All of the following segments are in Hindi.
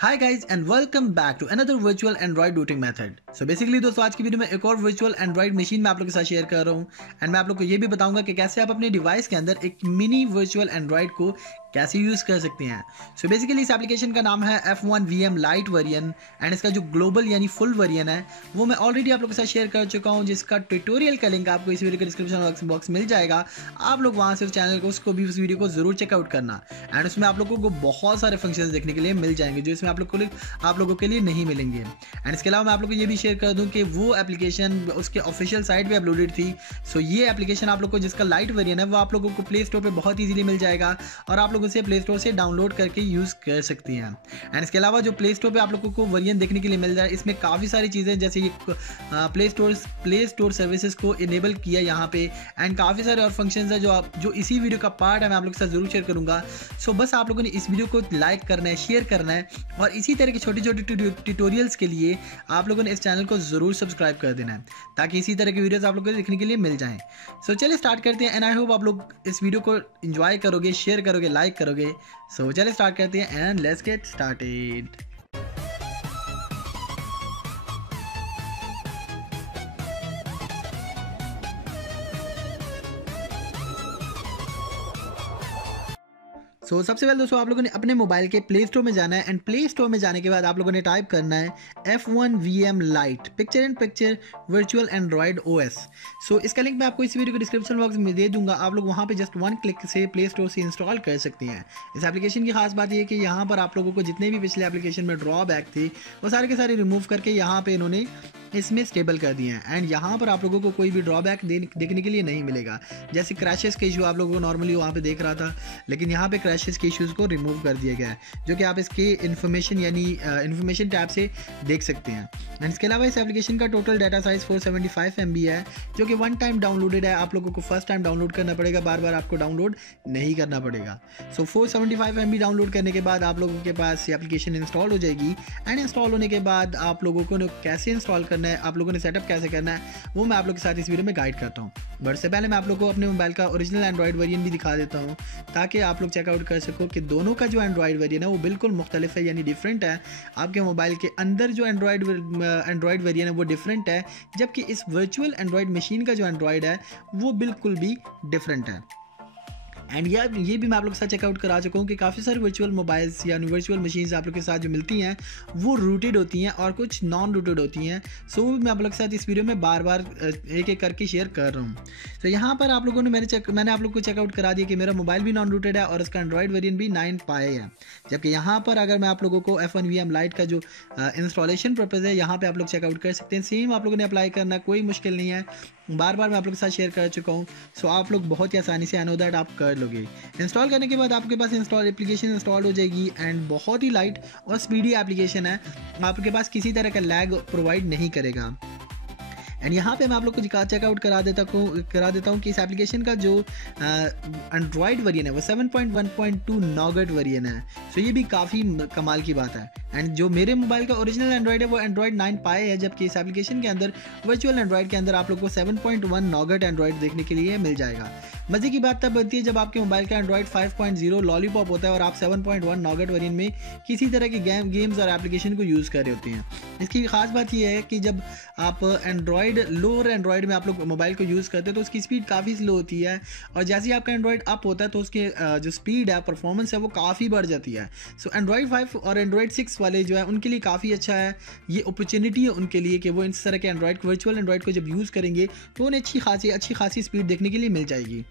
Hi guys and welcome back to another virtual Android rooting method. So basically दोस्तों आज की वीडियो में एक और वर्चुअल एंड्रॉइड मशीन में आप लोगों के साथ शेयर कर रहा हूँ एंड मैं आप लोग को ये भी बताऊंगा कि कैसे आप अपने डिवाइस के अंदर एक मिनी वर्चुअल एंड्रॉइड को कैसे यूज़ कर सकते हैं। सो बेसिकली इस एप्लीकेशन का नाम है F1 VM light variant and इसका जो ग्लोबल यानी फुल वेरिएंट है वो मैं ऑलरेडी आप लोगों के साथ शेयर कर चुका हूँ, जिसका ट्यूटोरियल का लिंक आपको इस वीडियो के डिस्क्रिप्शन बॉक्स मिल जाएगा। आप लोग वहाँ से उस चैनल को उसको भी उस वीडियो को जरूर चेकआउट करना एंड उसमें आप लोगों को बहुत सारे फंक्शंस देखने के लिए मिल जाएंगे जो इसमें आप लोगों के लिए नहीं मिलेंगे। एंड इसके अलावा मैं आप लोगों को ये भी शेयर कर दूं कि वो एप्लीकेशन उसके ऑफिशियल साइट पे अपलोडेड थी। सो ये एप्लीकेशन आप लोगों को जिसका लाइट वेरिएंट है वो आप लोगों को प्ले स्टोर पे बहुत इजीली मिल जाएगा और आप लोग उसे प्ले स्टोर से डाउनलोड करके यूज़ कर सकती हैं। एंड इसके अलावा जो प्ले स्टोर पर आप लोगों को वेरिएंट देखने के लिए मिल जाए, इसमें काफ़ी सारी चीज़ें जैसे ये प्ले स्टोर सर्विसेज को इनेबल किया यहाँ पे एंड काफ़ी सारे और फंक्शंस है जो इसी वीडियो का पार्ट है, मैं आप लोगों के साथ जरूर शेयर करूँगा। सो बस आप लोगों ने इस वीडियो को लाइक करना है, शेयर करना है और इसी तरह की छोटी छोटी ट्यूटोरियल्स के लिए आप लोगों ने इस चैनल को जरूर सब्सक्राइब कर देना है ताकि इसी तरह की वीडियोस आप लोगों को देखने के लिए मिल जाएं। सो चलिए स्टार्ट करते हैं एंड आई होप आप लोग इस वीडियो को एंजॉय करोगे, शेयर करोगे, लाइक करोगे। सो चलिए स्टार्ट करते हैं एंड लेट्स गेट स्टार्टेड। सबसे पहले दोस्तों आप लोगों ने अपने मोबाइल के प्ले स्टोर में जाना है एंड प्ले स्टोर में जाने के बाद आप लोगों ने टाइप करना है F1 VM light picture in picture virtual Android OS। इसका लिंक मैं आपको इस वीडियो के डिस्क्रिप्शन बॉक्स में दे दूंगा। आप लोग वहाँ पे जस्ट वन क्लिक से प्ले स्टोर से इंस्टॉल कर सकते हैं। इस एप्लीकेशन की खास बात यह है कि यहाँ पर आप लोगों को जितने भी पिछले एप्लीकेशन में ड्रॉबैक थे वो सारे के सारे रिमूव करके यहाँ पे इन्होंने इसमें स्टेबल कर दिए हैं एंड यहाँ पर आप लोगों को कोई भी ड्रॉबैक देखने के लिए नहीं मिलेगा। जैसे क्रैशेस के इशू आप लोगों को नॉर्मली वहाँ पे देख रहा था, लेकिन यहाँ पे क्रैशेस के इश्यूज़ को रिमूव कर दिया गया है जो कि आप इसके इन्फॉर्मेशन टैब से देख सकते हैं। एंड इसके अलावा इस एप्लीकेशन का टोटल डाटा साइज 475 MB है जो कि वन टाइम डाउनलोडेड है। आप लोगों को फर्स्ट टाइम डाउनलोड करना पड़ेगा, बार बार आपको डाउनलोड नहीं करना पड़ेगा। 475 MB डाउनलोड करने के बाद आप लोगों के पास ये एप्लीकेशन इंस्टॉल हो जाएगी एंड इंस्टॉल होने के बाद आप लोगों को कैसे इंस्टॉल करना है, आप लोगों ने सेटअप कैसे करना है वो मैं आप लोगों के साथ इस वीडियो में गाइड करता हूँ। बट से पहले मैं आप लोगों को अपने मोबाइल का ओरिजिनल एंड्रॉइड वेरिएंट भी दिखा देता हूँ ताकि आप लोग चेकआउट कर सको कि दोनों का जो एंड्रॉइड वेरिएंट है वो बिल्कुल मुख्तलिफ है यानी डिफरेंट है। आपके मोबाइल के अंदर जो एंड्रॉइड वेरिएंट है वो डिफरेंट है, जबकि इस वर्चुअल एंड्रॉइड मशीन का जो एंड्रॉइड है वो बिल्कुल भी डिफरेंट है। एंड ये भी मैं आप लोग के साथ चेकआउट करा चुका हूँ कि काफ़ी सारे वर्चुअल मोबाइल्स या वर्चुअल मशीन्स आप लोग के साथ जो मिलती हैं वो रूटेड होती हैं और कुछ नॉन रूटेड होती हैं। मैं आप लोग के साथ इस वीडियो में बार बार एक एक करके शेयर कर रहा हूँ। यहाँ पर आप लोगों ने मैंने आप लोग को चेकआउट करा दिया कि मेरा मोबाइल भी नॉन रूटेड है और इसका एंड्रॉइड वेरिएंट भी 9 पाए है। जबकि यहाँ पर अगर मैं आप लोगों को F1 VM लाइट का जो इंस्टॉलेशन पर्पज़ है यहाँ पर आप लोग चेकआउट कर सकते हैं। सेम आप लोगों ने अप्लाई करना, कोई मुश्किल नहीं है, बार बार मैं आप लोग के साथ शेयर कर चुका हूँ। आप लोग बहुत ही आसानी से आई नो दैट आप कर लोगे। इंस्टॉल करने के बाद आपके पास एप्लीकेशन इंस्टॉल हो जाएगी एंड बहुत ही लाइट और स्पीडी एप्लीकेशन है, आपके पास किसी तरह का लैग प्रोवाइड नहीं करेगा। एंड यहाँ पे मैं आप लोग को चेकआउट करा देता हूँ कि इस एप्लीकेशन का जो एंड्रॉइड वेरिएंट है वो 7.1.2 नॉगट वेरिएंट है। ये भी काफ़ी कमाल की बात है। एंड जो मेरे मोबाइल का ओरिजिनल एंड्रॉइड है वो एंड्रॉइड 9 पाए है, जबकि इस एप्लीकेशन के अंदर वर्चुअल एंड्रॉइड के अंदर आप लोग को 7.1 नॉगट एंड्रॉइड देखने के लिए मिल जाएगा। मज़े की बात तब बनती है जब आपके मोबाइल का एंड्रॉइड 5.0 लॉलीपॉप होता है और आप 7.1 नॉगट वेरिएंट में किसी तरह के गेम्स और एप्लीकेशन को यूज़ कर रहे होते हैं। इसकी खास बात यह है कि जब आप लोअर एंड्रॉइड में आप लोग मोबाइल को यूज़ करते हैं तो उसकी स्पीड काफ़ी स्लो होती है और जैसे ही आपका एंड्रॉइड अप होता है तो उसकी जो स्पीड है, परफॉर्मेंस है वो काफ़ी बढ़ जाती है। एंड्रॉइड 5 और एंड्रॉइड 6 वाले जो है उनके लिए काफ़ी अच्छा है, ये अपॉर्चुनिटी है उनके लिए कि वो इस तरह के वर्चुअल एंड्रॉइड को जब यूज़ करेंगे तो उन्हें अच्छी खासी स्पीड देखने के लिए मिल जाएगी।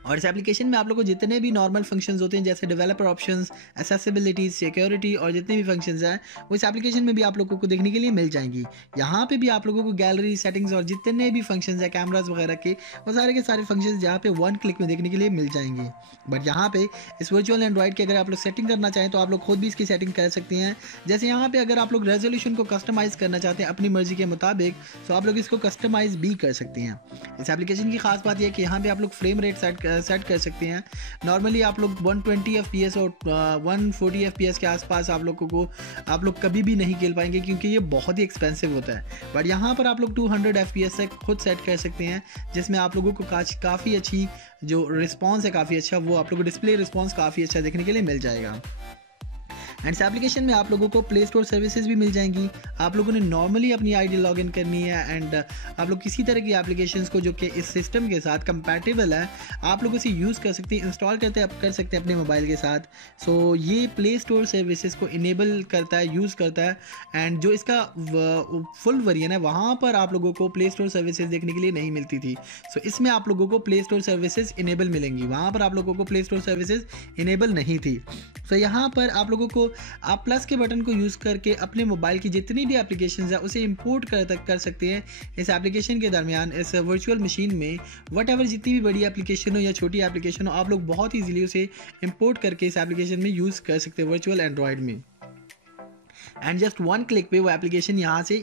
और इस एप्लीकेशन में आप लोगों को जितने भी नॉर्मल फंक्शंस होते हैं जैसे डेवलपर ऑप्शंस, एक्सेसिबिलिटी, सिक्योरिटी और जितने भी फंक्शंस हैं वो इस एप्लीकेशन में भी आप लोगों को देखने के लिए मिल जाएंगी। यहाँ पे भी आप लोगों को गैलरी सेटिंग्स और जितने भी फंक्शंस हैं कैमरास वगैरह के वो सारे के सारे फंक्शंस यहाँ पे वन क्लिक में देखने के लिए मिल जाएंगे। बट यहाँ पे इस वर्चुअल एंड्रॉइड की अगर आप लोग सेटिंग करना चाहें तो आप लोग खुद भी इसकी सेटिंग कर सकते हैं। जैसे यहाँ पे अगर आप लोग रेजोल्यूशन को कस्टमाइज़ करना चाहते हैं अपनी मर्जी के मुताबिक तो आप लोग इसको कस्टमाइज़ भी कर सकते हैं। इस एप्लीकेशन की खास बात यह है कि यहाँ पे आप लोग फ्रेम रेट सेट कर सकते हैं। नॉर्मली आप लोग 120 FPS और 140 FPS के आसपास आप लोग कभी भी नहीं खेल पाएंगे क्योंकि ये बहुत ही एक्सपेंसिव होता है। बट यहाँ पर आप लोग 200 FPS से खुद सेट कर सकते हैं जिसमें आप लोगों को काफ़ी अच्छी जो रिस्पॉन्स है काफ़ी अच्छा, वो आप लोगों को डिस्प्ले रिस्पॉन्स काफ़ी अच्छा देखने के लिए मिल जाएगा। एंड इस एप्लीकेशन में आप लोगों को प्ले स्टोर सर्विसेज भी मिल जाएंगी। आप लोगों ने नॉर्मली अपनी आईडी लॉगिन करनी है एंड आप लोग किसी तरह की एप्लीकेशंस को जो कि इस सिस्टम के साथ कंपैटिबल है आप लोग उसे यूज़ कर सकते हैं, इंस्टॉल कर सकते हैं अपने मोबाइल के साथ। सो ये प्ले स्टोर सर्विसेज को इनेबल करता है, यूज़ करता है। एंड जो इसका फुल वर्जन है वहाँ पर आप लोगों को प्ले स्टोर सर्विसेज देखने के लिए नहीं मिलती थी। सो इसमें आप लोगों को प्ले स्टोर सर्विसेज इनेबल मिलेंगी, वहाँ पर आप लोगों को प्ले स्टोर सर्विसेज इनेबल नहीं थी। सो यहाँ पर आप लोगों को आप प्लस के बटन को यूज़ करके अपने मोबाइल की जितनी भी एप्लीकेशंस है उसे इंपोर्ट कर सकते हैं इस एप्लीकेशन के दरमियान। इस वर्चुअल मशीन में वट एवर जितनी भी बड़ी एप्लीकेशन हो या छोटी एप्लीकेशन हो आप लोग बहुत ईजीली उसे इंपोर्ट करके इस एप्लीकेशन में यूज़ कर सकते हैं वर्चुअल एंड्रॉयड में। एंड जस्ट वन क्लिक पे वो एप्लीकेशन यहाँ से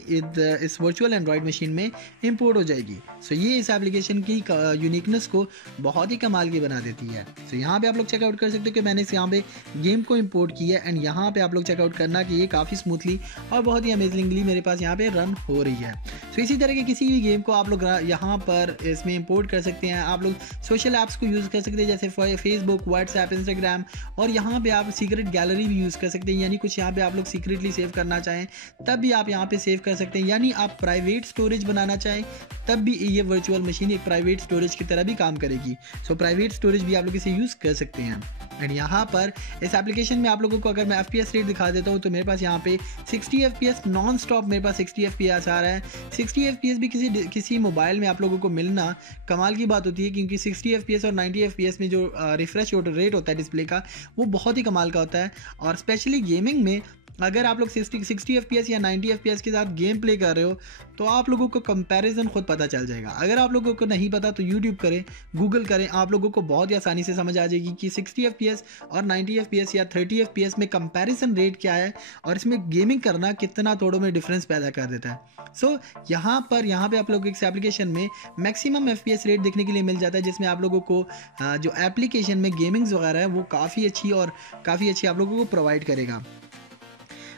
इस वर्चुअल एंड्रॉयड मशीन में इंपोर्ट हो जाएगी। सो ये इस एप्लीकेशन की यूनिकनेस को बहुत ही कमाल की बना देती है। सो यहाँ पे आप लोग चेकआउट कर सकते हो कि मैंने इस यहाँ पे गेम को इंपोर्ट किया है एंड यहाँ पे आप लोग चेकआउट करना कि ये काफ़ी स्मूथली और बहुत ही अमेजिंगली मेरे पास यहाँ पे रन हो रही है। सो इसी तरह के किसी भी गेम को आप लोग यहाँ पर इसमें इंपोर्ट कर सकते हैं। आप लोग सोशल ऐप्स को यूज़ कर सकते हैं जैसे फेसबुक, व्हाट्सएप, इंस्टाग्राम, और यहाँ पे आप सीक्रेट गैलरी भी यूज़ कर सकते हैं, यानी कुछ यहाँ पे आप लोग सीक्रेटली सेव करना चाहें तब भी आप यहाँ पे सेव कर सकते हैं। यानी आप प्राइवेट स्टोरेज बनाना चाहें तब भी ये वर्चुअल मशीन एक प्राइवेट स्टोरेज की तरह भी काम करेगी। सो प्राइवेट स्टोरेज भी आप लोग इसे यूज़ कर सकते हैं। एंड यहाँ पर इस एप्लीकेशन में आप लोगों को अगर मैं FPS रेट दिखा देता हूँ तो मेरे पास यहाँ पे 60 FPS नॉन स्टॉप मेरे पास 60 FPS आ रहा है। 60 FPS भी किसी मोबाइल में आप लोगों को मिलना कमाल की बात होती है, क्योंकि 60 FPS और 90 FPS में जो रिफ्रेश रेट होता है डिस्प्ले का वो बहुत ही कमाल का होता है। और स्पेशली गेमिंग में अगर आप लोग 60 FPS या 90 FPS के साथ गेम प्ले कर रहे हो तो आप लोगों को कंपैरिजन खुद पता चल जाएगा। अगर आप लोगों को नहीं पता तो यूट्यूब करें, गूगल करें, आप लोगों को बहुत ही आसानी से समझ आ जाएगी कि 60 FPS और 90 FPS या 30 FPS में कंपैरिजन रेट क्या है और इसमें गेमिंग करना कितना थोड़ों में डिफरेंस पैदा कर देता है। सो यहाँ पे आप लोग इस एप्लीकेशन में मैक्सिमम FPS रेट देखने के लिए मिल जाता है, जिसमें आप लोगों को जो एप्लीकेशन में गेमिंग्स वगैरह है वो काफ़ी अच्छी आप लोगों को प्रोवाइड करेगा।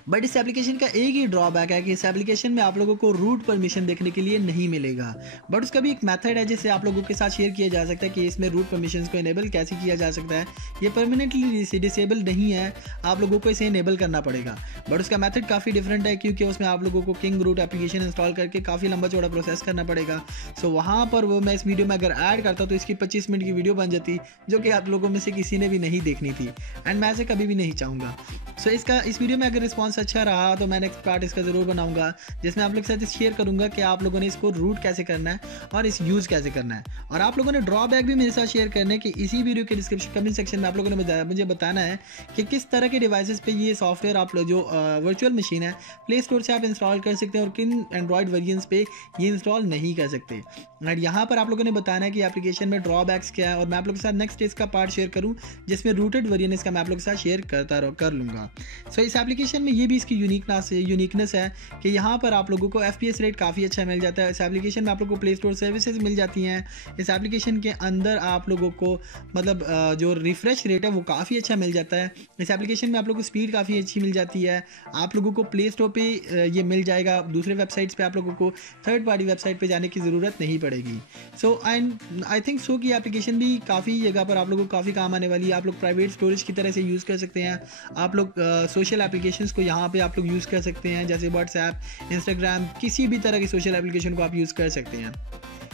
बट इस एप्लीकेशन का एक ही ड्रॉबैक है कि इस एप्लीकेशन में आप लोगों को रूट परमिशन देखने के लिए नहीं मिलेगा। बट उसका भी एक मेथड है जिससे आप लोगों के साथ शेयर किया जा सकता है कि इसमें रूट परमिशन को इनेबल कैसे किया जा सकता है। ये परमानेंटली डिसेबल नहीं है, आप लोगों को इसे इनेबल करना पड़ेगा। बट उसका मेथड काफ़ी डिफरेंट है, क्योंकि उसमें आप लोगों को किंगरूट एप्लीकेशन इंस्टॉल करके काफ़ी लंबा चौड़ा प्रोसेस करना पड़ेगा। सो वहाँ पर वो मैं इस वीडियो में अगर ऐड करता तो इसकी 25 मिनट की वीडियो बन जाती, जो कि आप लोगों में से किसी ने भी नहीं देखनी थी एंड मैं ऐसे कभी भी नहीं चाहूँगा। सो इस वीडियो में अगर रिस्पॉन्स अच्छा रहा तो मैं नेक्स्ट पार्ट इसका ज़रूर बनाऊंगा, जिसमें आप लोग के साथ शेयर करूंगा कि आप लोगों ने इसको रूट कैसे करना है और इस यूज़ कैसे करना है। और आप लोगों ने ड्रॉबैक भी मेरे साथ शेयर करना है कि इसी वीडियो के डिस्क्रिप्शन कमेंट सेक्शन में आप लोगों ने मुझे बताना है कि किस तरह के डिवाइसेस पे ये सॉफ्टवेयर आप लोग जो वर्चुअल मशीन है प्ले स्टोर से आप इंस्टॉल कर सकते हैं और किन एंड्रॉयड वर्जन्स पे ये इंस्टॉल नहीं कर सकते। और यहाँ पर आप लोगों ने बताना है कि एप्लीकेशन में ड्रॉबैक्स क्या है, और मैं आप लोग के साथ नेक्स्ट इसका पार्ट शेयर करूँ जिसमें रूटेड वर्जन इसका मैं आप लोग के साथ शेयर कर लूँगा। सो इस एप्लीकेशन में ये भी इसकी यूनिकनेस है कि यहाँ पर आप लोगों को FPS रेट काफ़ी अच्छा मिल जाता है। इस एप्लीकेशन में आप लोगों को प्ले स्टोर सर्विसेज मिल जाती हैं। इस एप्लीकेशन के अंदर आप लोगों को मतलब जो रिफ्रेश रेट है वो काफ़ी अच्छा मिल जाता है। इस एप्लीकेशन में आप लोगों को स्पीड काफ़ी अच्छी मिल जाती है। आप लोगों को प्ले स्टोर पे ये मिल जाएगा, दूसरे वेबसाइट्स पे आप लोगों को थर्ड पार्टी वेबसाइट पे जाने की ज़रूरत नहीं पड़ेगी। सो आई थिंक सो कि एप्लीकेशन भी काफ़ी जगह पर आप लोगों को काफ़ी काम आने वाली है। आप लोग प्राइवेट स्टोरेज की तरह से यूज़ कर सकते हैं। आप लोग सोशल एप्लीकेशंस को यहाँ पे आप लोग यूज़ कर सकते हैं, जैसे व्हाट्सएप, इंस्टाग्राम, किसी भी तरह की सोशल एप्लीकेशन को आप यूज़ कर सकते हैं।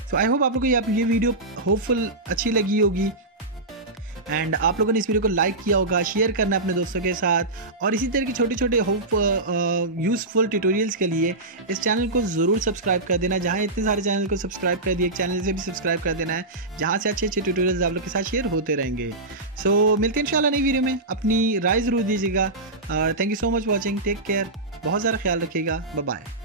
सो आई होप आप लोगों को ये वीडियो होपफुल अच्छी लगी होगी एंड आप लोगों ने इस वीडियो को लाइक किया होगा, शेयर करना अपने दोस्तों के साथ। और इसी तरह के छोटे छोटे यूज़फुल ट्यूटोरियल्स के लिए इस चैनल को ज़रूर सब्सक्राइब कर देना। जहाँ इतने सारे चैनल को सब्सक्राइब कर दिए, एक चैनल से भी सब्सक्राइब कर देना है जहाँ से अच्छे ट्यूटोरियल्स आप लोग के साथ शेयर होते रहेंगे। सो मिलते हैं इंशाल्लाह नई वीडियो में, अपनी राय ज़रूर दीजिएगा। Thank you so much watching, take care, बहुत सारा ख्याल रखिएगा, बाय बाय।